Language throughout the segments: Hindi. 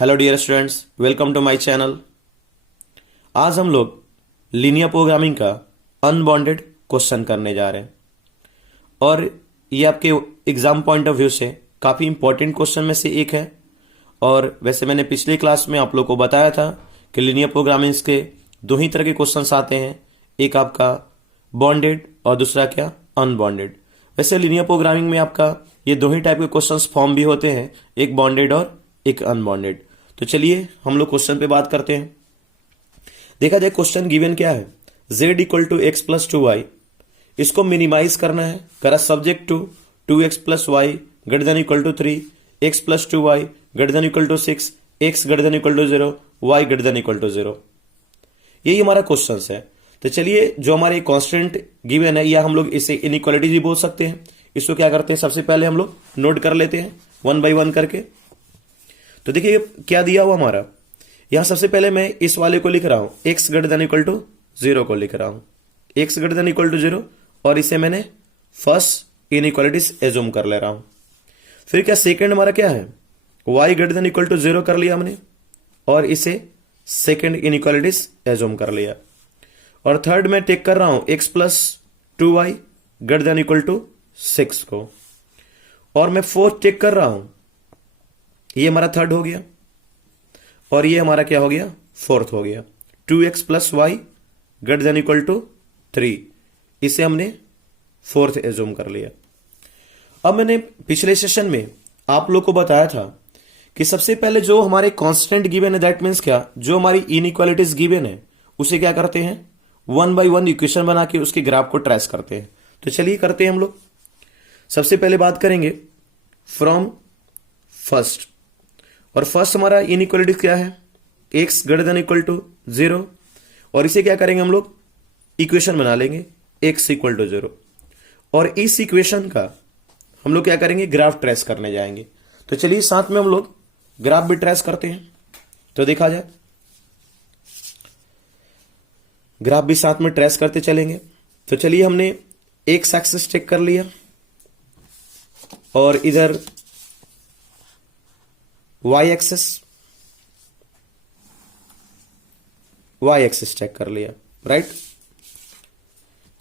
Hello dear students, welcome to my channel. आज हम लोग लीनियर प्रोग्रामिंग का अनबाउंडेड क्वेश्चन करने जा रहे हैं और ये आपके एग्जाम पॉइंट ऑफ व्यू से काफ़ी इंपॉर्टेंट क्वेश्चन में से एक है। और वैसे मैंने पिछली क्लास में आप लोग को बताया था कि लीनियर प्रोग्रामिंग्स के दो ही तरह के क्वेश्चंस आते हैं, एक आपका बॉन्डेड और दूसरा क्या अनबॉन्डेड। वैसे लीनियर प्रोग्रामिंग में आपका ये दो ही टाइप के क्वेश्चंस फॉर्म भी होते हैं, एक बॉन्डेड और एक अनबॉन्डेड। तो चलिए हम लोग क्वेश्चन पे बात करते हैं। देखा जाए क्वेश्चन गिवन क्या है, z equal to x plus two y. इसको मिनिमाइज करना है, करा subject to 2x plus y greater than equal to 3, x plus two y greater than equal to 6, x greater than equal to 0, y greater than equal to 0। यही हमारा क्वेश्चन है। तो चलिए जो हमारे कांस्टेंट गिवन है या हम लोग इसे इनइक्वालिटी भी बोल सकते हैं, इसको क्या करते हैं, सबसे पहले हम लोग नोट कर लेते हैं वन बाई वन करके। तो देखिए क्या दिया हुआ हमारा, यहां सबसे पहले मैं इस वाले को लिख रहा हूं, x greater than equal to 0 को लिख रहा हूं, x greater than equal to 0, और इसे मैंने फर्स्ट इनइक्वालिटीज एज्यूम कर ले रहा हूं। फिर क्या सेकंड हमारा क्या है, y greater than equal to 0 कर लिया हमने और इसे सेकंड इनइक्वालिटीज एज्यूम कर लिया। और थर्ड में टेक कर रहा हूं x plus 2y greater than equal to 6 को, और मैं फोर्थ टेक कर रहा हूं, ये हमारा थर्ड हो गया और ये हमारा क्या हो गया, फोर्थ हो गया। 2x plus y greater than equal to 3, इसे हमने फोर्थ एज्यूम कर लिया। अब मैंने पिछले सेशन में आप लोग को बताया था कि सबसे पहले जो हमारे कांस्टेंट गिवन है, दैट मीन्स क्या, जो हमारी इनइक्वालिटीज गिवन है उसे क्या करते हैं, वन बाई वन इक्वेशन बना के उसके ग्राफ को ट्रेस करते हैं। तो चलिए करते हैं हम लोग। सबसे पहले बात करेंगे फ्रॉम फर्स्ट, और फर्स्ट हमारा इनइक्वालिटी क्या है, x greater than equal to 0, और इसे क्या करेंगे हम लोग, इक्वेशन बना लेंगे x इक्वल टू 0, और इस इक्वेशन का हम लोग क्या करेंगे, ग्राफ ट्रेस करने जाएंगे। तो चलिए साथ में हम लोग ग्राफ भी ट्रेस करते हैं। तो देखा जाए ग्राफ भी साथ में ट्रेस करते चलेंगे। तो चलिए हमने x एक्सिस चेक कर लिया और इधर y एक्सिस चेक कर लिया, राइट।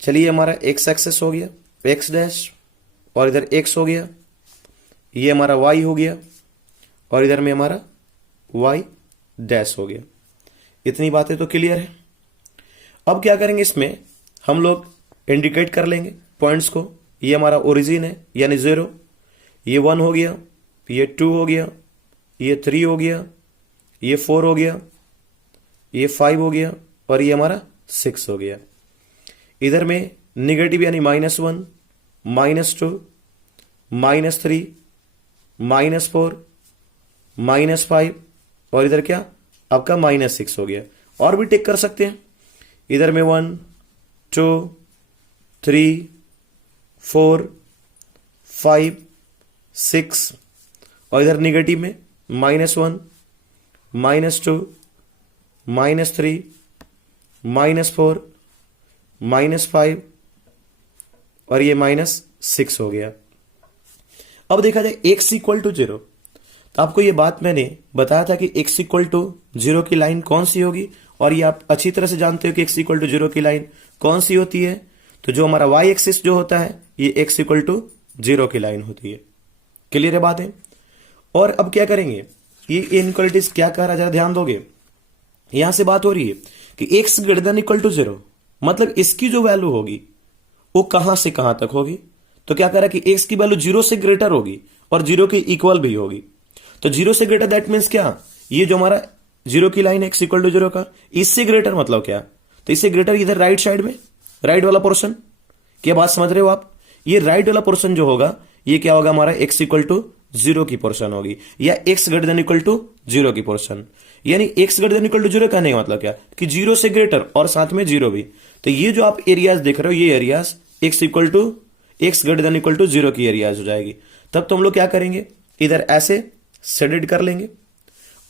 चलिए हमारा x एक्सिस हो गया x डैश, और इधर x हो गया, ये हमारा y हो गया, और इधर में हमारा y डैश हो गया। इतनी बातें तो क्लियर है। अब क्या करेंगे, इसमें हम लोग इंडिकेट कर लेंगे पॉइंट्स को। ये हमारा ओरिजिन है यानी 0, ये 1 हो गया, ये 2 हो गया, ये 3 हो गया, ये 4 हो गया, ये 5 हो गया, और ये हमारा 6 हो गया। इधर में निगेटिव यानी -1, -2, -3, -4, -5, और इधर क्या आपका -6 हो गया। और भी टिक कर सकते हैं, इधर में 1, 2, 3, 4, 5, 6, और इधर निगेटिव में -1, -2, -3, -4, -5, और ये -6 हो गया। अब देखा जाए x इक्वल टू 0, तो आपको ये बात मैंने बताया था कि x इक्वल टू 0 की लाइन कौन सी होगी, और ये आप अच्छी तरह से जानते हो कि x इक्वल टू 0 की लाइन कौन सी होती है। तो जो हमारा y एक्सिस जो होता है, ये x इक्वल टू 0 की लाइन होती है। क्लियर है बात है। और अब क्या करेंगे, ये इनइक्वालिटीज क्या कह रहा है, जरा ध्यान दोगे। यहां से बात हो रही है कि x greater than equal to 0, मतलब इसकी जो वैल्यू होगी वो कहां से कहां तक होगी। तो क्या कह रहा है कि x की वैल्यू 0 से ग्रेटर होगी और 0 के इक्वल भी होगी। तो 0 से ग्रेटर दैट मीन्स क्या, ये जो हमारा 0 की लाइन x इक्वल टू 0 का, इससे ग्रेटर मतलब क्या, तो इससे ग्रेटर इधर राइट साइड में, राइट वाला पोर्शन। क्या बात समझ रहे हो आप, ये राइट वाला पोर्शन जो होगा ये क्या होगा, हमारा x इक्वल टू 0 की पोर्शन होगी, या x greater than equal to 0 की पोर्शन। यानी x greater than equal to 0 कहने का मतलब क्या, कि 0 से ग्रेटर और साथ में 0 भी। तो ये जो आप एरियाज देख रहे हो, ये areas x equal to x greater than equal to 0 की एरियाज हो जाएगी। तब तो हम लोग क्या करेंगे, इधर ऐसे शेडेड कर लेंगे,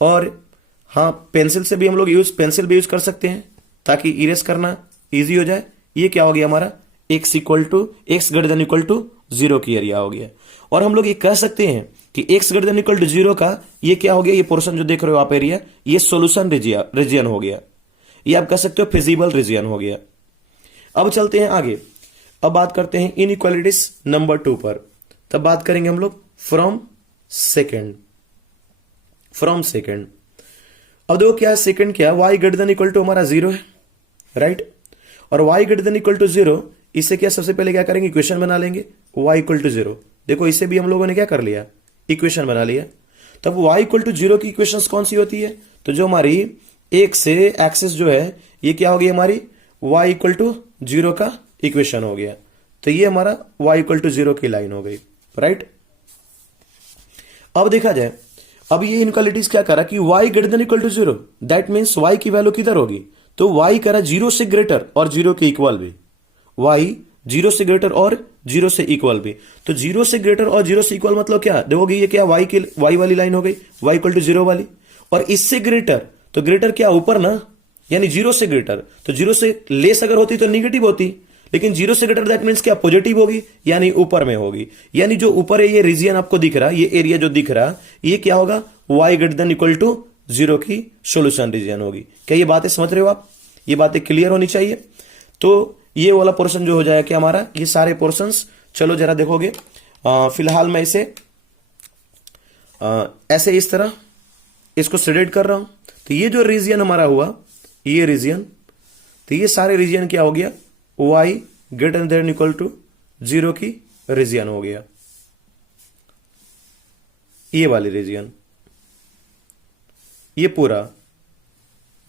और हाँ पेंसिल से भी हम लोग पेंसिल भी यूज कर सकते हैं ताकि इरेज करना इजी हो जाए। ये क्या हो गया हमारा, x equal to x greater than equal to 0 की एरिया हो गया। और हम लोग ये कह सकते हैं कि x greater than equal to 0 का ये क्या हो गया, ये पोर्शन जो देख रहे हो आप एरिया, ये सॉल्यूशन रीजियन हो गया, ये आप कह सकते हो फिजिबल रीजियन हो गया। अब चलते हैं आगे, अब बात करते हैं इनइक्वालिटीज नंबर 2 पर। तब बात करेंगे हम लोग फ्रॉम सेकेंड। अब देखो क्या है सेकेंड, क्या y greater than equal to हमारा 0 है, राइट। और y greater than equal to 0, इसे क्या सबसे पहले क्या करेंगे, इक्वेशन बना लेंगे y इक्वल टू 0। देखो इसे भी हम लोगों ने क्या कर लिया, इक्वेशन बना लिया। तब y इक्वल टू 0 की इक्वेशंस कौन सी होती है, तो जो हमारी एक से एक्सेस जो है ये क्या हो गई हमारी y इक्वल टू 0 का इक्वेशन हो गया। तो ये हमारा y इक्वल टू 0 की लाइन हो गई, राइट। अब देखा जाए, अब ये इनइक्वालिटीज क्या करा कि y greater than equal to 0, that means y की वैल्यू किधर होगी, तो y करा 0 से ग्रेटर और 0 के इक्वल भी, y 0 से ग्रेटर और 0 से इक्वल भी। तो 0 से ग्रेटर और 0 से इक्वल मतलब क्या, देखोगे ये क्या y वाली लाइन हो गई, y इक्वल टू 0 वाली। और इससे ग्रेटर, तो ग्रेटर क्या ऊपर ना, यानी 0 से ग्रेटर, तो 0 से लेस अगर होती तो निगेटिव होती, लेकिन 0 से ग्रेटर दैट मीन्स क्या, पॉजिटिव होगी, यानी ऊपर में होगी। यानी जो ऊपर है ये रीजियन आपको दिख रहा, ये एरिया जो दिख रहा, ये क्या होगा, y greater than equal to 0 की सॉल्यूशन रीजियन होगी। क्या ये बातें समझ रहे हो आप, ये बातें क्लियर होनी चाहिए। तो ये वाला पोर्शन जो हो जाएगा क्या हमारा, ये सारे पोर्शंस, चलो जरा देखोगे, फिलहाल मैं इसे ऐसे इस तरह इसको शेडेड कर रहा हूं। तो ये जो रीजियन हमारा हुआ, ये रीजियन, तो ये सारे रीजियन क्या हो गया, y greater than equal to 0 की रीजियन हो गया, ये वाली रीजियन, ये पूरा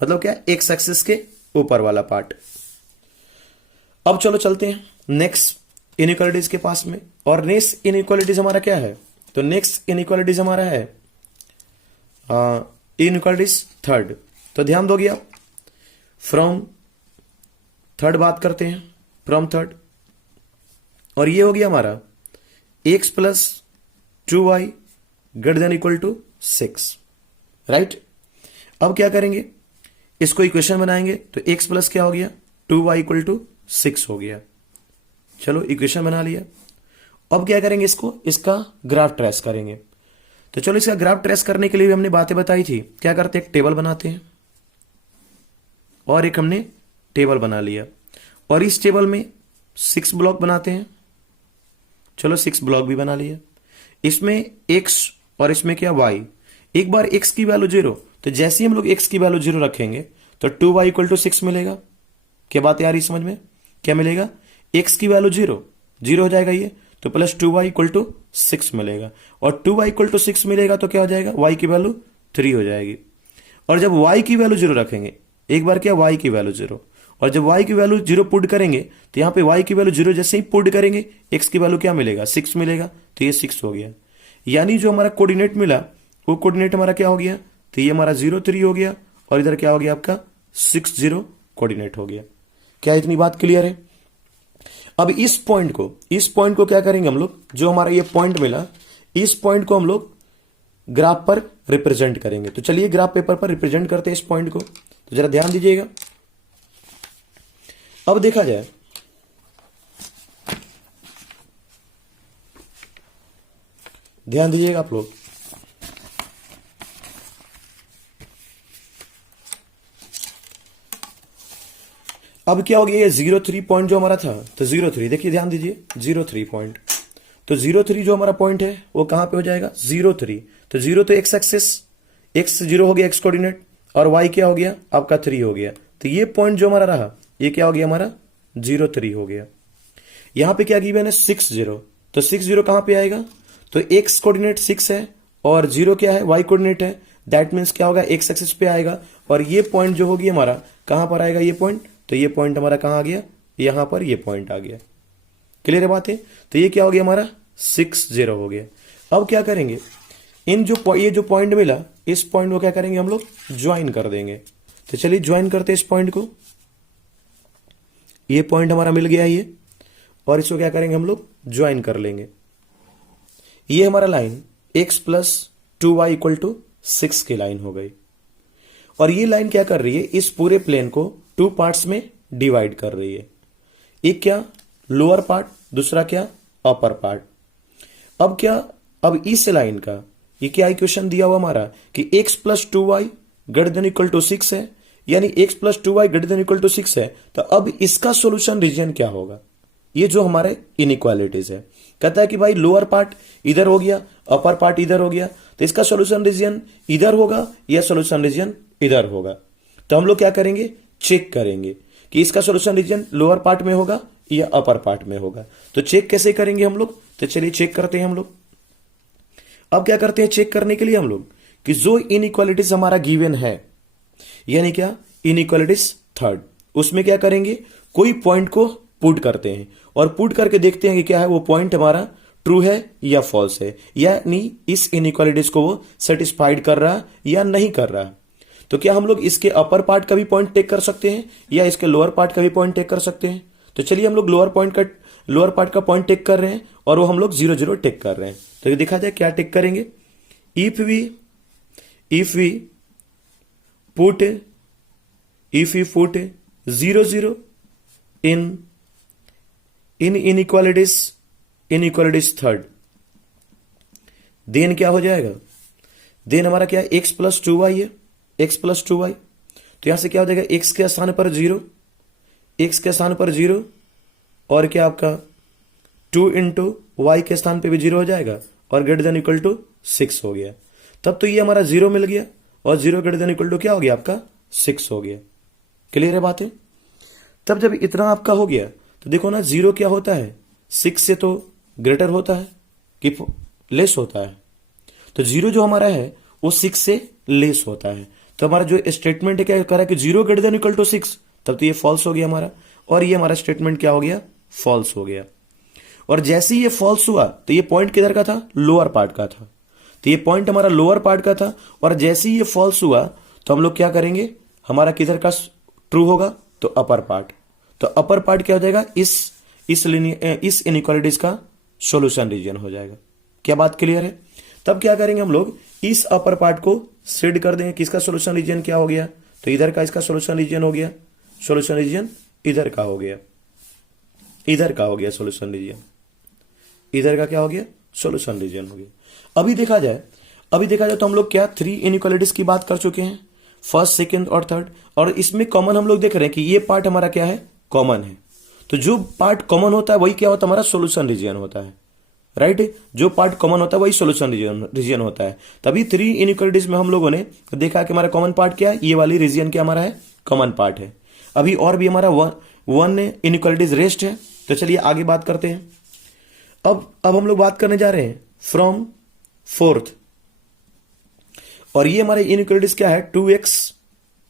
मतलब क्या, एक्स एक्सिस के ऊपर वाला पार्ट। अब चलो चलते हैं नेक्स्ट इनइक्वालिटीज के पास में, और नेक्स्ट इनइक्वालिटीज हमारा क्या है, तो नेक्स्ट इनइक्वालिटीज हमारा है इनइक्वालिटीज थर्ड। तो ध्यान दोगे आप, फ्रॉम थर्ड बात करते हैं, फ्रॉम थर्ड, और ये हो गया हमारा x plus 2y greater than equal to 6, right. अब क्या करेंगे, इसको इक्वेशन बनाएंगे, तो x प्लस क्या हो गया, 2y इक्वल टू 6 हो गया। चलो इक्वेशन बना लिया। अब क्या करेंगे, इसको, इसका ग्राफ ट्रेस करेंगे। तो चलो इसका ग्राफ ट्रेस करने के लिए भी हमने बातें बताई थी, क्या करते हैं, एक टेबल बनाते हैं, और एक हमने टेबल बना लिया, और इस टेबल में 6 ब्लॉक बनाते हैं। चलो 6 ब्लॉक भी बना लिया, इसमें x और इसमें क्या y। एक बार x की वैल्यू 0, तो जैसे ही हम लोग x की वैल्यू 0 रखेंगे तो 2y इक्वल टू 6 मिलेगा। क्या बात है यार, समझ में क्या मिलेगा, x की वैल्यू 0 हो जाएगा ये, तो प्लस 2y इक्वल टू 6 मिलेगा, और 2y इक्वल टू 6 मिलेगा तो क्या हो जाएगा, y की वैल्यू 3 हो जाएगी। और जब y की वैल्यू 0 रखेंगे, एक बार क्या, y की वैल्यू 0, और जब y की वैल्यू 0 पुट करेंगे, तो यहां पे y की वैल्यू 0 जैसे ही पुट करेंगे, x की वैल्यू क्या मिलेगा, 6 मिलेगा, तो ये 6 हो गया। यानी जो हमारा कोऑर्डिनेट मिला, वो कोऑर्डिनेट हमारा क्या हो गया, तो ये हमारा 0 3 हो गया, और इधर क्या हो गया आपका 6 0 कोऑर्डिनेट हो गया। क्या इतनी बात क्लियर है। अब इस पॉइंट को क्या करेंगे हम लोग, जो हमारा ये पॉइंट मिला, इस पॉइंट को हम लोग ग्राफ पर रिप्रेजेंट करेंगे। तो चलिए ग्राफ पेपर पर रिप्रेजेंट करते हैं इस पॉइंट को, तो जरा ध्यान दीजिएगा। अब देखा जाए, ध्यान दीजिएगा आप लोग, अब क्या हो गया, ये 0 3 पॉइंट जो हमारा था, तो 0 3, देखिए ध्यान दीजिए 0 3 पॉइंट, तो 0 3 जो हमारा पॉइंट है वो कहां पे हो जाएगा, 0 3। तो 0 तो एक्स एक्सिस, x 0 हो गया एक्स कोऑर्डिनेट, और y क्या हो गया आपका 3 हो गया। तो ये पॉइंट जो हमारा रहा, ये क्या हो गया हमारा 0 3 हो गया। यहां पे क्या गिवन है 6 0, तो 6 0 कहां पे आएगा, तो x कोऑर्डिनेट 6 है और 0 क्या है, y कोऑर्डिनेट है, दैट मीन्स क्या होगा, x एक्सिस पे आएगा। और ये पॉइंट जो होगी हमारा कहां पर आएगा, ये पॉइंट, तो ये पॉइंट हमारा कहां आ गया, यहां पर ये पॉइंट आ गया। क्लियर है बात है। तो ये क्या हो गया हमारा 6 0 हो गया। अब क्या करेंगे, ये जो पॉइंट मिला, इस पॉइंट को क्या करेंगे हम लोग, ज्वाइन कर देंगे। तो चलिए ज्वाइन करते हैं इस पॉइंट को, ये पॉइंट हमारा मिल गया ये, और इसको क्या करेंगे हम लोग, ज्वाइन कर लेंगे। ये हमारा line x plus 2y equal to 6 की लाइन हो गई, और ये लाइन क्या कर रही है, इस पूरे प्लेन को 2 पार्ट्स में डिवाइड कर रही है। एक क्या, लोअर पार्ट, दूसरा क्या, अपर पार्ट। अब क्या, अब इस लाइन का ये क्या इक्वेशन दिया हुआ हमारा कि x plus 2y greater than equal to 6 है, यानी x plus 2y greater than equal to 6 है। तो अब इसका सॉल्यूशन रीजन क्या होगा? ये जो हमारे इनइक्वालिटीज है, कहता है कि भाई लोअर पार्ट इधर हो गया, अपर पार्ट इधर हो गया, तो इसका सॉल्यूशन रीजन इधर होगा या सॉल्यूशन रीजन इधर होगा। तो हम लोग क्या करेंगे, चेक करेंगे कि इसका सॉल्यूशन रीजन लोअर पार्ट में होगा या अपर पार्ट में होगा। तो चेक कैसे करेंगे हम लोग? तो चलिए चेक करते हैं हम लोग। अब क्या करते हैं चेक करने के लिए हम लोग कि जो इनइक्वालिटीज हमारा गिवन है, यानी क्या इनइक्वालिटीज थर्ड, उसमें क्या करेंगे, कोई पॉइंट को पुट करते हैं और पुट करके देखते हैं कि क्या है वो पॉइंट हमारा ट्रू है या फॉल्स है, यानी इस इनइक्वालिटीज को वो सेटिस्फाइड कर रहा या नहीं कर रहा। तो क्या हम लोग इसके अपर पार्ट का भी पॉइंट टेक कर सकते हैं या इसके लोअर पार्ट का भी पॉइंट टेक कर सकते हैं? तो चलिए हम लोग लोअर पार्ट का पॉइंट टेक कर रहे हैं और वो हम लोग 0 0 टेक कर रहे हैं। तो ये देखा जाए क्या टेक करेंगे, if we put 0 0 in inequalities third, then क्या हो जाएगा, देन हमारा क्या है x प्लस 2y है, x प्लस 2y। तो यहां से क्या हो जाएगा, x के स्थान पर 0, x के स्थान पर 0 और क्या आपका 2 इंटू वाई के स्थान पे भी 0 हो जाएगा और ग्रेटर देन इक्वल टू 6 हो गया। तब तो ये हमारा 0 मिल गया और 0 ग्रेटर देन इक्वल टू क्या हो गया आपका 6 हो गया। क्लियर है बातें? तब जब इतना आपका हो गया तो देखो ना 0 क्या होता है, 6 से तो ग्रेटर होता है कि लेस होता है। तो 0 जो हमारा है वो 6 से लेस होता है। तो हमारा जो स्टेटमेंट है क्या कह रहा है कि 0 ग्रेटर देन इक्वल टू 6, तब तो ये फॉल्स हो गया हमारा, और ये हमारा स्टेटमेंट क्या हो गया, फॉल्स हो गया। और जैसे ही ये फॉल्स हुआ तो ये पॉइंट किधर का था, लोअर पार्ट का था। तो ये पॉइंट हमारा लोअर पार्ट का था और जैसे ही ये फॉल्स हुआ तो हम लोग क्या करेंगे, हमारा किधर का ट्रू होगा, तो अपर पार्ट। तो अपर पार्ट क्या हो जाएगा, इस इनइक्वालिटीज का सॉल्यूशन रीजन हो जाएगा। क्या बात क्लियर है? तब क्या करेंगे हम लोग, इस अपर पार्ट को शेड कर देंगे, किसका सॉल्यूशन रीजन क्या हो गया, तो इधर का इसका सॉल्यूशन रीजन हो गया, सॉल्यूशन रीजन इधर का हो गया, इधर का हो गया सॉल्यूशन रीजन, इधर का क्या हो गया, सॉल्यूशन रीजन हो गया। अभी देखा जाए तो हम लोग क्या 3 इनइक्वालिटीज की बात कर चुके हैं, फर्स्ट, सेकंड और थर्ड, और इसमें कॉमन हम लोग देख रहे हैं कि ये पार्ट हमारा क्या है, कॉमन है। तो जो पार्ट कॉमन होता है वही क्या होता है, हमारा सॉल्यूशन रीजन होता है, राइट। जो पार्ट कॉमन होता है वही सॉल्यूशन रीजन होता है। तभी 3 इनइक्वालिटीज में हम लोगों ने देखा कि हमारा कॉमन पार्ट क्या है, ये वाली रीजन क्या हमारा है, कॉमन पार्ट है। अभी और भी हमारा 1 इनइक्वालिटीज रेस्ट है। तो चलिए आगे बात करते हैं। अब हम लोग बात करने जा रहे हैं फ्रॉम फोर्थ, और ये हमारे इनइक्वालिटीज क्या है, 2x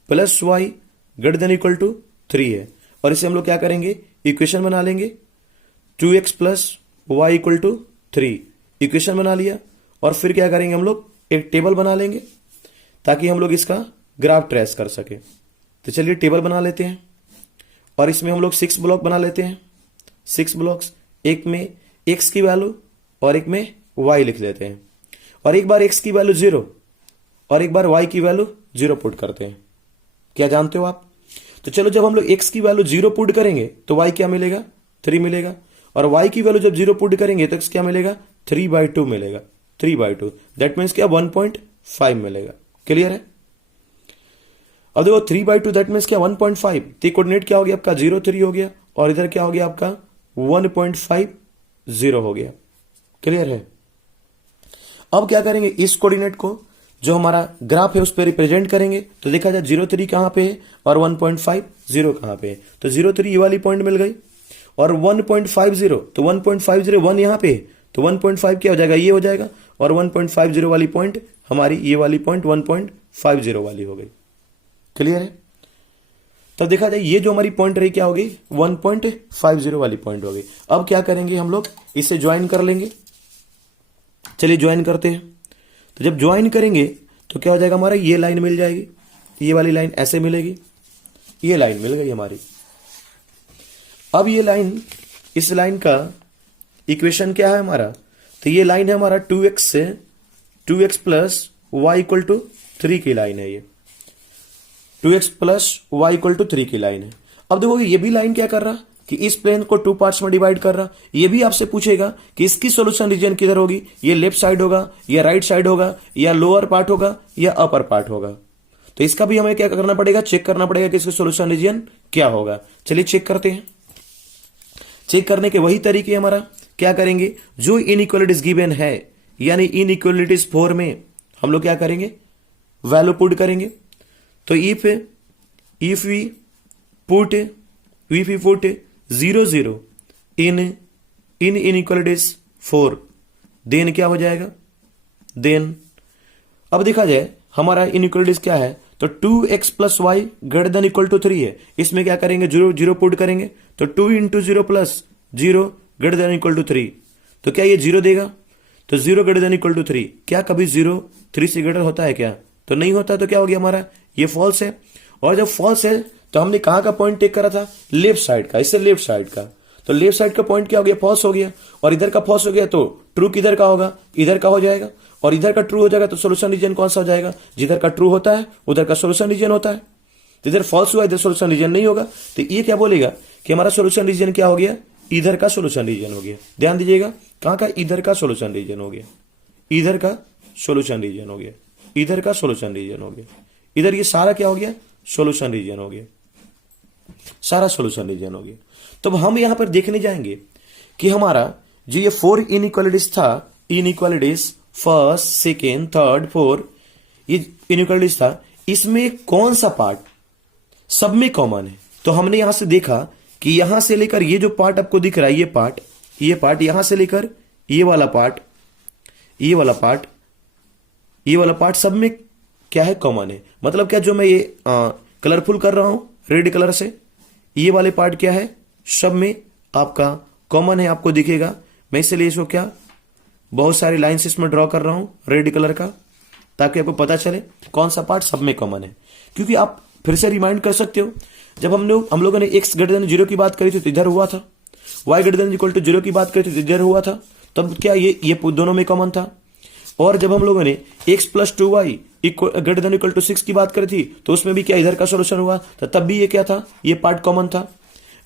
plus y greater than equal to 3 है। और इसे हम लोग क्या करेंगे, इक्वेशन बना लेंगे, 2x plus y equal to 3 equation बना लिया। और फिर क्या करेंगे, हम लोग एक टेबल बना लेंगे ताकि हम लोग इसका ग्राफ ट्रेस कर सके। तो चलिए टेबल बना लेते हैं और इसमें हम लोग 6 ब्लॉक बना लेते हैं, 6 ब्लॉक्स, एक में x की वैल्यू और एक में y लिख लेते हैं, और एक बार x की वैल्यू 0 और एक बार y की वैल्यू 0 पुट करते हैं। क्या जानते हो आप? तो चलो जब हम लोग x की वैल्यू 0 पुट करेंगे तो y क्या मिलेगा, 3 मिलेगा, और y की वैल्यू जब 0 पुट करेंगे तो x क्या मिलेगा, 3/2 मिलेगा, 3/2, दैट मीन्स क्या 1.5 मिलेगा। क्लियर है? अब देखो 3/2 दैट मीन्स क्या 1.5, तो कोऑर्डिनेट क्या हो गया आपका 0 3 हो गया, और इधर क्या हो गया आपका 1.50 हो गया। क्लियर है? अब क्या करेंगे, इस कोऑर्डिनेट को जो हमारा ग्राफ है उस पर रिप्रेजेंट करेंगे। तो देखा जाए 0 3 कहां पे है और 1.50 कहां पे है, तो 0 3 ये वाली पॉइंट मिल गई, और 1.50 तो 1.50 1 यहां पे है, तो 1.5 क्या हो जाएगा, ये हो जाएगा, और 1.50 वाली पॉइंट हमारी ये वाली पॉइंट 1.50 वाली हो गई। क्लियर है? तब देखा जाए ये जो हमारी पॉइंट रही क्या होगी, 1.50 वाली पॉइंट होगी। अब क्या करेंगे, हम लोग इसे ज्वाइन कर लेंगे। चलिए ज्वाइन करते हैं। तो जब ज्वाइन करेंगे तो क्या हो जाएगा, हमारा ये लाइन मिल जाएगी, ये वाली लाइन ऐसे मिलेगी, ये लाइन मिल गई हमारी। अब ये लाइन, इस लाइन का इक्वेशन क्या है हमारा, तो ये लाइन है हमारा 2x से 2x plus y equal to 3 की लाइन है, ये 2x plus y equal to 3 की लाइन है। अब देखोगे ये भी लाइन क्या कर रहा कि इस प्लेन को 2 पार्ट्स में डिवाइड कर रहा। ये भी आपसे पूछेगा कि इसकी सॉल्यूशन रीजन किधर होगी, ये लेफ्ट साइड होगा या राइट साइड होगा या लोअर पार्ट होगा या अपर पार्ट होगा। तो इसका भी हमें क्या करना पड़ेगा, चेक करना पड़ेगा कि इसका सॉल्यूशन रीजन क्या होगा। चलिए चेक करते हैं। चेक करने के वही तरीके हमारा क्या करेंगे, जो इनइक्वालिटीज गिवन है यानी इनइक्वालिटीज 4 में हम लोग क्या करेंगे, वैल्यू पुट करेंगे। तो if we put 0 0 in inequalities 4 then क्या हो जाएगा, देन अब देखा जाए हमारा इनइक्वालिटीज क्या है, तो 2x plus y greater than equal to 3 है। इसमें क्या करेंगे, 0 0 पुट करेंगे, तो 2 into 0 plus 0 greater than equal to 3। तो क्या ये 0 देगा, तो 0 ग्रेटर देन इक्वल टू 3। क्या कभी 0 3 से ग्रेटर होता है क्या, तो नहीं होता। तो क्या हो गया हमारा, ये फॉल्स है। और जब फॉल्स है तो हमने कहां का पॉइंट टेक करा था, लेफ्ट साइड का, इससे लेफ्ट साइड का। तो लेफ्ट साइड का पॉइंट क्या हो गया, फॉल्स हो गया। और इधर का फॉल्स हो गया तो ट्रू किधर का होगा, इधर का हो जाएगा। और इधर का ट्रू हो जाएगा तो सोल्यूशन रीजन कौन सा हो जाएगा, जिधर का ट्रू होता है उधर का सोल्यूशन रीजन होता है। तो इधर फॉल्स हुआ, इधर सोल्यूशन रीजन नहीं होगा। तो ये क्या बोलेगा कि हमारा सोल्यूशन रीजन क्या हो गया, इधर का सोल्यूशन रीजन हो गया। ध्यान दीजिएगा, कहां का, इधर का सोल्यूशन रीजन हो गया, इधर का सोल्यूशन रीजन हो गया, इधर का सोल्यूशन रीजन हो गया। इधर ये सारा क्या हो गया, सोल्यूशन रीजन हो गया, सारा सोल्यूशन रीजन हो गया। तो हम यहां पर देखने जाएंगे कि हमारा जो ये 4 इनइक्वालिटीज था, इनइक्वालिटीज फर्स्ट सेकेंड थर्ड 4 ये इनइक्वालिटीज था, इसमें कौन सा पार्ट सब में कॉमन है। तो हमने यहां से देखा कि यहां से लेकर ये जो पार्ट आपको दिख रहा है, ये पार्ट यहां से लेकर ये वाला पार्ट, ये वाला पार्ट, ये वाला पार्ट सब में क्या है, कॉमन है। मतलब क्या, जो मैं ये कलरफुल कर रहा हूं रेड कलर से, ये वाले पार्ट क्या है, सब में आपका कॉमन है, आपको दिखेगा। मैं इसलिए इसको क्या बहुत सारी लाइन्स इसमें ड्रॉ कर रहा हूं रेड कलर का, ताकि आपको पता चले कौन सा पार्ट सब में कॉमन है। क्योंकि आप फिर से रिमाइंड कर सकते हो, जब हम लोगों ने x ग्रेटर देन 0 की बात करी थी तो इधर हुआ था, y greater than equal to 0 की बात करी थी तो इधर हुआ था। तब क्या ये दोनों में कॉमन था। और जब हम लोगों ने x plus 2y greater than equal to 6 की बात करी थी तो उसमें भी क्या इधर का सोल्यूशन हुआ, तो तब भी ये क्या था, ये पार्ट कॉमन था।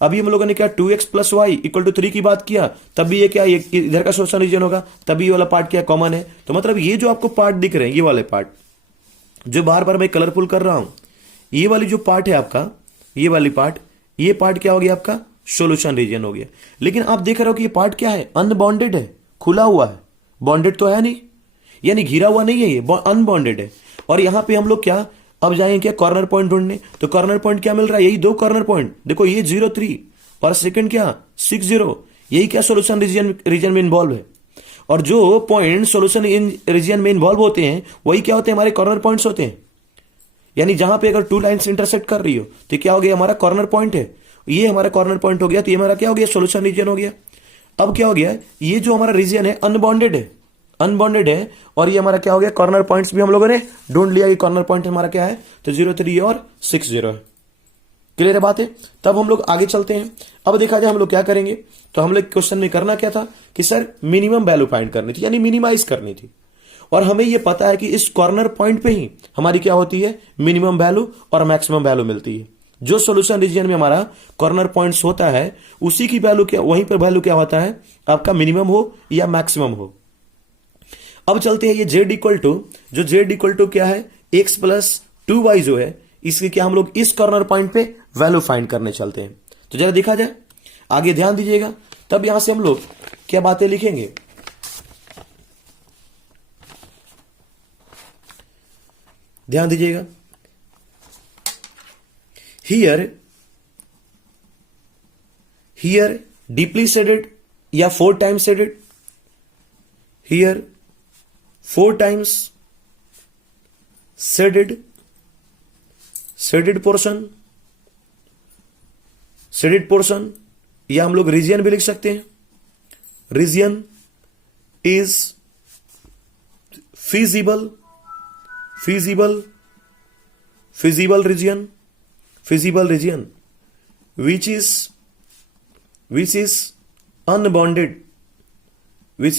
अभी हम लोगों ने क्या 2x plus y equal to 3 की बात किया, तब भी ये क्या, ये इधर का सोल्यूशन रीजन होगा, तभी ये वाला पार्ट क्या कॉमन है। तो मतलब ये जो आपको पार्ट दिख रहे हैं, ये वाले पार्ट जो बार बार मैं कलरफुल कर रहा हूं, ये वाली जो पार्ट है आपका, ये वाली पार्ट, ये पार्ट क्या हो गया आपका, सोल्यूशन रीजन हो गया। लेकिन आप देख रहे हो कि ये पार्ट क्या है, अनबॉन्डेड है, खुला हुआ है, बॉन्डेड तो है नहीं, यानी घिरा हुआ नहीं है, ये अनबॉन्डेड है। और यहां पे हम लोग क्या अब जाएंगे क्या, कॉर्नर पॉइंट ढूंढने। तो कॉर्नर पॉइंट क्या मिल रहा है, यही 2 कॉर्नर पॉइंट, देखो ये 0 3 और सेकंड क्या 6 0, यही क्या सोल्यूशन रीजन में इन्वॉल्व है। और जो पॉइंट सोल्यूशन रीजन में इन्वॉल्व होते हैं वही क्या होते हैं, हमारे कॉर्नर पॉइंट्स होते हैं। यानी जहां पे अगर 2 लाइन्स इंटरसेक्ट कर रही हो तो क्या हो गया, हमारा कॉर्नर पॉइंट है, ये हमारा कॉर्नर पॉइंट हो गया, तो ये हमारा क्या हो गया, सोल्यूशन रीजन हो गया। अब क्या हो गया, ये जो हमारा रीजन है अनबॉन्डेड है, अनबॉन्डेड है, और ये हमारा क्या हो गया, कॉर्नर पॉइंट्स भी हम लोगों ने ढूंढ लिया, ये कॉर्नर पॉइंट हमारा क्या है, तो 0 3 और 6 0 है। क्लियर है बात है। तब हम लोग आगे चलते हैं। अब देखा जाए हम लोग क्या करेंगे, तो हम लोग क्वेश्चन में करना क्या था कि सर मिनिमम वैल्यू फाइंड करनी थी, यानी मिनिमाइज करनी थी। और हमें यह पता है कि इस कॉर्नर पॉइंट पे ही हमारी क्या होती है, मिनिमम वैल्यू और मैक्सिमम वैल्यू मिलती है। जो सोल्यूशन रीजन में हमारा कॉर्नर पॉइंट्स होता है उसी की वैल्यू क्या, वहीं पर वैल्यू क्या होता है आपका, मिनिमम हो या मैक्सिमम हो। अब चलते हैं, ये z इक्वल टू, जो z इक्वल टू क्या है, x प्लस 2y जो है, इसके क्या हम लोग इस कॉर्नर पॉइंट पे वैल्यू फाइंड करने चलते हैं। तो जरा देखा जाए, आगे ध्यान दीजिएगा। तब यहां से हम लोग क्या बातें लिखेंगे, ध्यान दीजिएगा। हियर डीपली शेडेड या 4 times shaded, here 4 times shaded portion, या हम लोग रीजन भी लिख सकते हैं। Region is feasible region which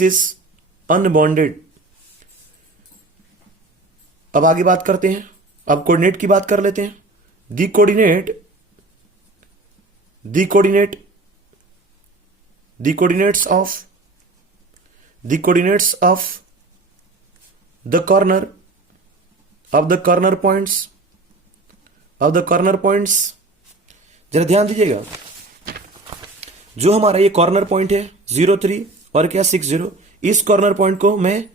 is unbounded, अब आगे बात करते हैं, अब कोऑर्डिनेट की बात कर लेते हैं। The coordinate the coordinates of the corner points जरा ध्यान दीजिएगा, जो हमारा ये कॉर्नर पॉइंट है 03 और क्या 60, इस कॉर्नर पॉइंट को मैं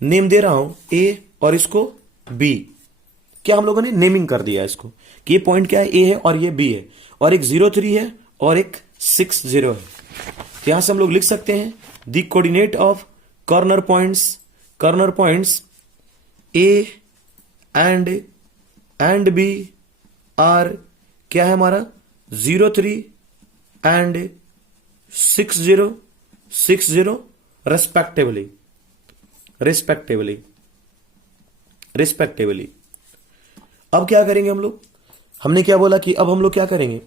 नेम दे रहा हूं A और इसको B। क्या हम लोगों ने नेमिंग कर दिया इसको कि ये पॉइंट क्या है, A है और ये B है, और एक 03 है और एक 60 है। तो यहां से हम लोग लिख सकते हैं the coordinate of corner points A and B are क्या है हमारा 03 एंड 60 रिस्पेक्टिवली। अब क्या करेंगे हम लोग, हमने क्या बोला कि अब हम लोग क्या करेंगे,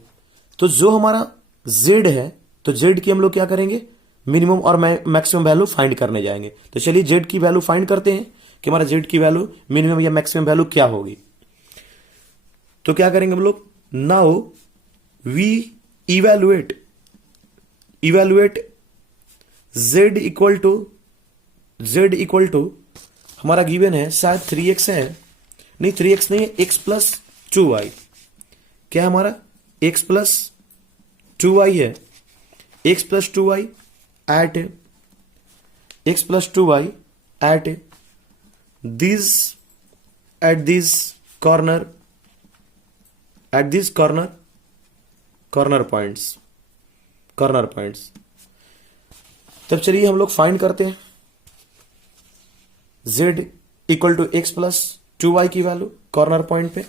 तो जो हमारा z है तो z की हम लोग क्या करेंगे, मिनिमम और मैक्सिमम वैल्यू फाइंड करने जाएंगे। तो चलिए z की वैल्यू फाइंड करते हैं कि हमारा z की वैल्यू मिनिमम या मैक्सिमम वैल्यू क्या होगी। तो क्या करेंगे हम लोग, now we evaluate z equal to हमारा गिवन है शायद 3x है, नहीं 3x नहीं है, x प्लस 2y। क्या है हमारा x प्लस 2y है, x plus 2y at this corner points. तब चलिए हम लोग फाइंड करते हैं z equal to x plus 2y की वैल्यू कॉर्नर पॉइंट पे।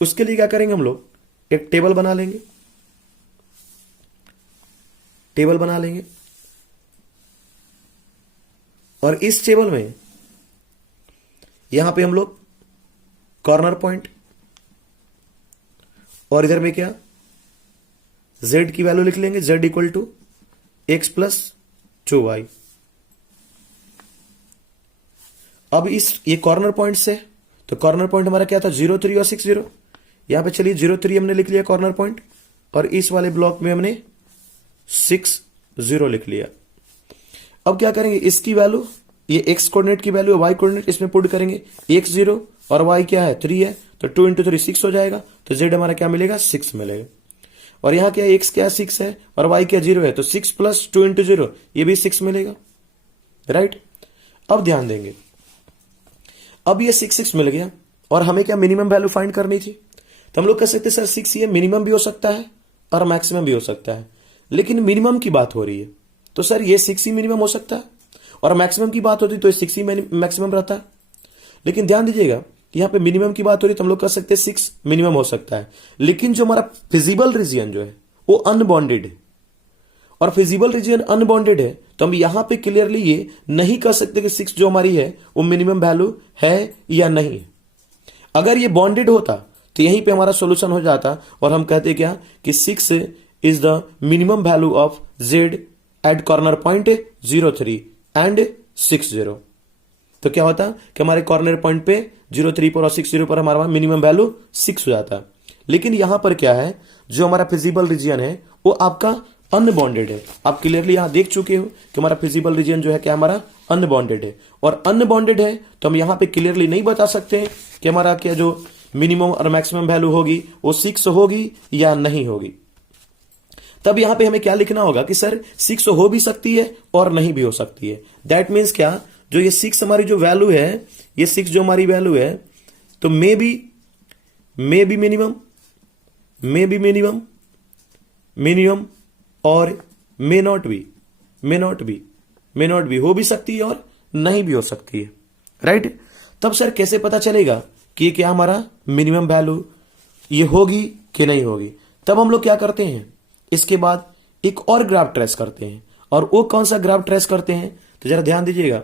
उसके लिए क्या करेंगे, हम लोग एक टेबल बना लेंगे और इस टेबल में यहां पे हम लोग कॉर्नर पॉइंट और इधर में क्या z की वैल्यू लिख लेंगे, z equal to x plus 2y। अब ये कॉर्नर पॉइंट से, तो कॉर्नर पॉइंट हमारा क्या था 03 और 60। यहां पे चलिए 03 हमने लिख लिया कॉर्नर पॉइंट और इस वाले ब्लॉक में हमने 60 लिख लिया। अब क्या करेंगे, इसकी वैल्यू, ये x कोऑर्डिनेट की वैल्यू y कोऑर्डिनेट इसमें पुट करेंगे, x 0 और y क्या है 3 है, तो 2 इंटू 3 6 हो जाएगा। तो z हमारा क्या मिलेगा 6 मिलेगा। और यहां क्या x क्या 6 है और y क्या 0 है, तो 6 प्लस 2 इंटू 0 ये भी 6 मिलेगा, राइट। अब ध्यान देंगे, अब ये 6 मिल गया और हमें क्या मिनिमम वैल्यू फाइंड करनी थी। तो हम लोग कह सकते हैं सर 6 ये मिनिमम भी हो सकता है और मैक्सिमम भी हो सकता है, लेकिन मिनिमम की बात हो रही है तो सर ये 6 ही मिनिमम हो सकता है, और मैक्सिमम की बात होती तो ये 6 ही मैक्सिमम रहता है। लेकिन ध्यान दीजिएगा यहां पे मिनिमम की बात हो रही तो हम लोग कह सकते हैं 6 मिनिमम हो सकता है, लेकिन जो हमारा फिजिबल रीजन जो है वो अनबॉन्डेड है, और फिजिबल रीजन अनबॉन्डेड है तो हम यहां पे क्लियरली ये नहीं कह सकते कि 6 जो हमारी है वो मिनिमम वैल्यू है या नहीं है। अगर ये बॉन्डेड होता तो यहीं पे हमारा सॉल्यूशन हो जाता और हम कहते क्या कि 6 is the minimum value of z at corner point 03 and 60। तो क्या होता कि हमारे कॉर्नर पॉइंट पे 03 पर और 60 पर हमारा मिनिमम वैल्यू 6 हो जाता। लेकिन यहां पर क्या है, जो हमारा फिजिबल रीजन है वो आपका अनबॉन्डेड है। आप क्लियरली यहां देख चुके हो कि हमारा फिजिबल रीजन जो है क्या हमारा अनबॉन्डेड है, और अनबॉन्डेड है तो हम यहां पे क्लियरली नहीं बता सकते कि हमारा क्या जो मिनिमम और मैक्सिमम वैल्यू होगी वो 6 होगी या नहीं होगी। तब यहां पे हमें क्या लिखना होगा कि सर 6 हो भी सकती है और नहीं भी हो सकती है। दैट मीन्स क्या, जो ये 6 हमारी जो वैल्यू है, ये 6 जो हमारी वैल्यू है, तो मे बी मिनिमम और मे नॉट बी हो भी सकती है और नहीं भी हो सकती है, राइट। तब सर कैसे पता चलेगा कि ये क्या हमारा मिनिमम वैल्यू ये होगी कि नहीं होगी। तब हम लोग क्या करते हैं, इसके बाद एक और ग्राफ ट्रेस करते हैं, और वो कौन सा ग्राफ ट्रेस करते हैं तो जरा ध्यान दीजिएगा।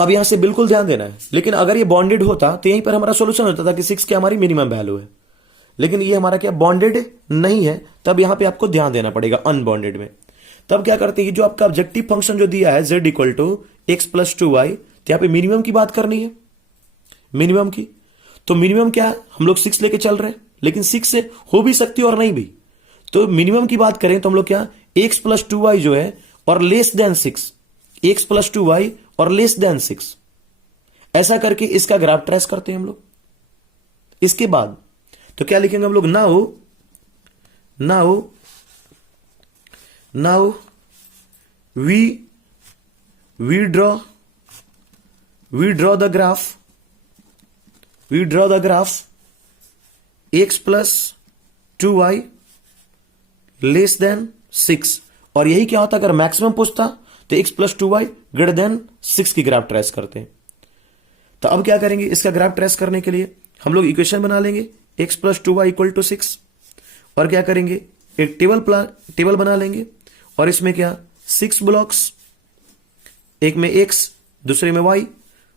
अब यहां से बिल्कुल ध्यान देना है, लेकिन अगर ये बॉन्डेड होता तो यहीं पर हमारा सॉल्यूशन होता था कि 6 क्या हमारी मिनिमम वैल्यू है, लेकिन ये हमारा क्या बॉन्डेड नहीं है, तब यहां पे आपको ध्यान देना पड़ेगा अनबॉन्डेड में। तब क्या करते हैं, जो आपका ऑब्जेक्टिव फंक्शन जो दिया है z equal to x plus 2y, तो यहां पे मिनिमम की बात करनी है, मिनिमम की। तो मिनिमम क्या, हम लोग 6 लेके चल रहे हैं, लेकिन 6 से हो भी सकती है और नहीं भी। तो मिनिमम की बात करें तो हम लोग क्या एक्स प्लस टू वाई जो है और less than 6, x plus two y और लेस देन 6, ऐसा करके इसका ग्राफ ट्रेस करते हैं हम लोग। इसके बाद तो क्या लिखेंगे हम लोग, now now now we draw the graph x plus two y less than 6। और यही क्या होता अगर मैक्सिमम पूछता तो x plus two y greater than 6 की ग्राफ ट्रेस करते हैं। तो अब क्या करेंगे, इसका ग्राफ ट्रेस करने के लिए हम लोग इक्वेशन बना लेंगे x plus two y equal to 6, और क्या करेंगे एक टेबल बना लेंगे, और इसमें क्या 6 ब्लॉक्स, एक में एक्स दूसरे में वाई।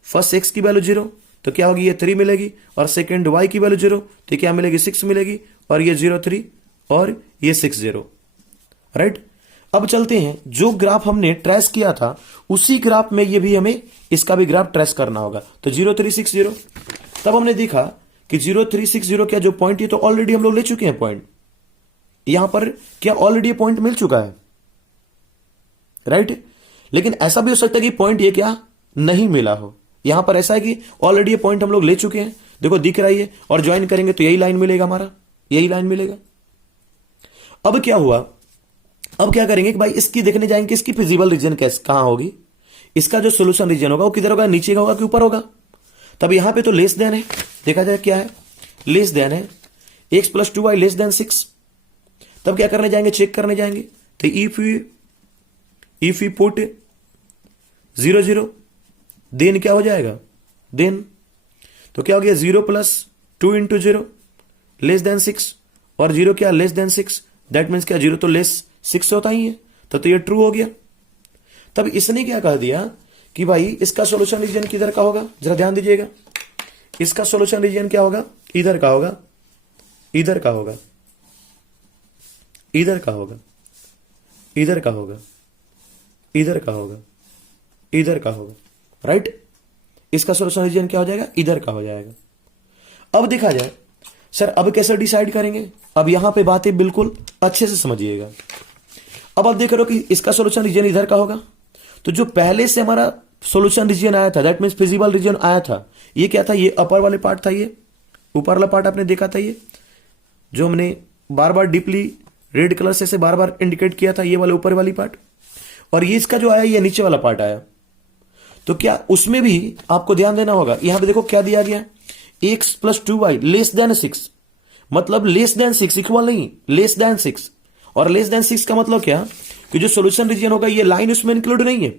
फर्स्ट एक्स की वैल्यू 0 तो क्या होगी, ये 3 मिलेगी, और सेकेंड वाई की वैल्यू 0 तो क्या मिलेगी 6 मिलेगी, और ये 0 3 और ये 6 0, राइट। अब चलते हैं, जो ग्राफ हमने ट्रेस किया था उसी ग्राफ में ये भी हमें इसका भी ग्राफ ट्रेस करना होगा। तो 0 3 6 0, तब हमने देखा कि 0 3 6 0 क्या जो पॉइंट, ये तो ऑलरेडी हम लोग ले चुके हैं पॉइंट, यहां पर क्या ऑलरेडी पॉइंट मिल चुका है, राइट। लेकिन ऐसा भी हो सकता है कि पॉइंट ये क्या नहीं मिला हो, यहां पर ऐसा है कि ऑलरेडी ये पॉइंट हम लोग ले चुके हैं, देखो दिख रहा है, और ज्वाइन करेंगे तो यही लाइन मिलेगा, हमारा यही लाइन मिलेगा। अब क्या हुआ, अब क्या करेंगे कि भाई इसकी देखने जाएंगे कि इसकी फिजिबल रीजन कहां होगी, इसका जो सोल्यूशन रीजन होगा वो किधर होगा, नीचे का होगा कि ऊपर होगा। तब यहां पे तो लेस देन है, देखा जाए क्या है, लेस देन है, x plus two y less than 6। तब क्या करने जाएंगे, चेक करने जाएंगे, तो इफ यू पुट 0 0 देन क्या हो जाएगा, देन तो क्या हो गया 0 प्लस 2 इंटू 0 लेस देन 6, और 0 क्या लेस देन 6, दैट मीन्स क्या 0 तो लेस 6 होता ही है, तो ये ट्रू हो गया। तब इसने क्या कह दिया कि भाई इसका सोल्यूशन रीजन किधर का होगा, जरा ध्यान दीजिएगा, इसका सोल्यूशन रीजन क्या होगा, इधर का होगा, इधर का होगा, इधर का होगा, इधर का होगा, इधर का होगा, इधर का होगा, राइट। इसका सोल्यूशन रीजन क्या हो जाएगा, इधर का हो जाएगा। अब देखा जाए सर अब कैसे डिसाइड करेंगे, अब यहां पे बातें बिल्कुल अच्छे से समझिएगा। अब आप देख रहे हो कि इसका सोल्यूशन रीजन इधर का होगा, तो जो पहले से हमारा सोल्यूशन रीजन आया था, दैट मीन्स फिजिबल रीजन आया था, ये क्या था, ये अपर वाले पार्ट था, ये ऊपर वाला पार्ट आपने देखा था, ये जो हमने बार बार डीपली रेड कलर से बार बार इंडिकेट किया था, ये वाला ऊपर वाली पार्ट, और ये इसका जो आया ये नीचे वाला पार्ट आया। तो क्या उसमें भी आपको ध्यान देना होगा, यहां पे देखो क्या दिया गया, x plus two y less than 6, मतलब लेस देन 6 इक्वल नहीं, लेस देन 6, और लेस देन 6 का मतलब क्या कि जो सोल्यूशन रीजन होगा ये लाइन उसमें इंक्लूड नहीं है,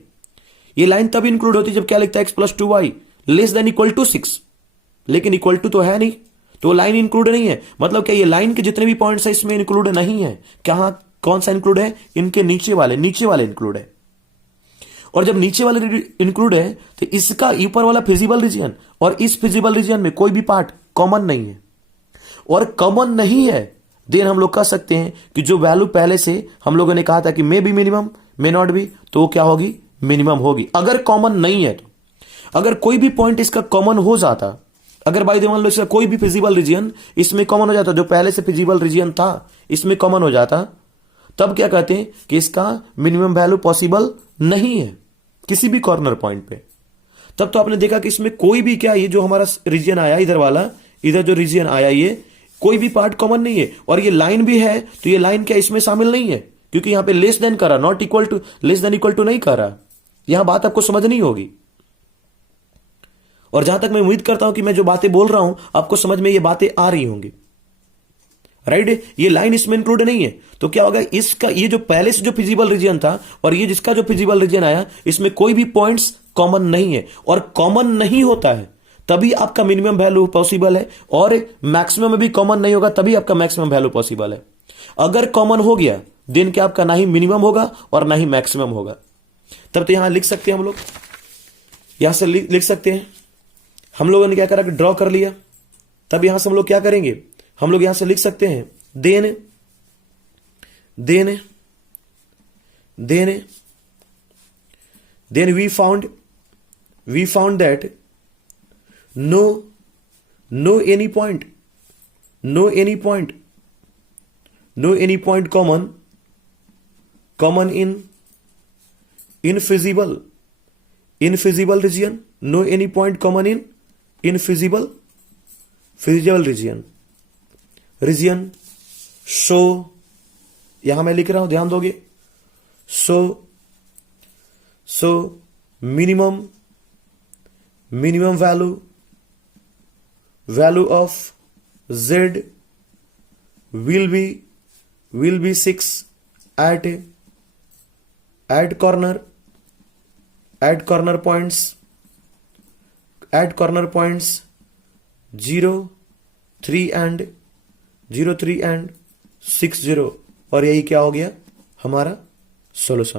ये लाइन तब इंक्लूड होती है जब क्या लिखता है x plus two y less than equal to 6, लेकिन इक्वल टू तो है नहीं, तो लाइन इंक्लूड नहीं है, मतलब क्या ये लाइन के जितने भी पॉइंट्स है इसमें इंक्लूड नहीं है। कहां कौन सा इंक्लूड है, इनके नीचे वाले इंक्लूड है, और जब नीचे वाले इंक्लूड है तो इसका ऊपर वाला फिजिबल रीजन और इस फिजिबल रीजन में कोई भी पार्ट कॉमन नहीं है, और कॉमन नहीं है देन हम लोग कह सकते हैं कि जो वैल्यू पहले से हम लोगों ने कहा था कि may be minimum may not be, तो क्या होगी, मिनिमम होगी। अगर कॉमन नहीं है तो, अगर कोई भी पॉइंट इसका कॉमन हो जाता, अगर बाय द मान लो इसका कोई भी फिजिबल रीजन इसमें कॉमन हो जाता, जो पहले से फिजिबल रीजन था इसमें कॉमन हो जाता, तब क्या कहते हैं कि इसका मिनिमम वैल्यू पॉसिबल नहीं है किसी भी कॉर्नर पॉइंट पे। तब तो आपने देखा कि इसमें कोई भी क्या, ये जो हमारा रीजन आया इधर वाला, इधर जो रीजन आया ये कोई भी पार्ट कॉमन नहीं है, और ये लाइन भी है तो ये लाइन क्या इसमें शामिल नहीं है, क्योंकि यहां पे लेस देन कर रहा, not equal to, less than equal to नहीं कर रहा। यहां बात आपको समझनी होगी, और जहां तक मैं उम्मीद करता हूं कि मैं जो बातें बोल रहा हूं आपको समझ में ये बातें आ रही होंगी, राइट। ये लाइन इसमें इंक्लूड नहीं है, तो क्या होगा, इसका ये जो पहले से जो फिजिबल रीजन था और ये जिसका जो फिजिबल रीजन आया इसमें कोई भी पॉइंट्स कॉमन नहीं है, और कॉमन नहीं होता है तभी आपका मिनिमम वैल्यू पॉसिबल है, और मैक्सिमम में भी कॉमन नहीं होगा तभी आपका मैक्सिमम वैल्यू पॉसिबल है। अगर कॉमन हो गया देन क्या आपका ना ही मिनिमम होगा और ना ही मैक्सिमम होगा। तब तो यहां लिख सकते हैं हम लोग, यहां से लिख सकते हैं, हम लोगों ने क्या करा कि ड्रॉ कर लिया, तब यहां से हम लोग क्या करेंगे, हम लोग यहां से लिख सकते हैं then we found that no any point common common in infeasible region, no any point common in infeasible region. So यहां मैं लिख रहा हूं, ध्यान दोगे। So minimum value of z will be 6 at corner points 0, 3 and 60। और यही क्या हो गया हमारा सॉल्यूशन।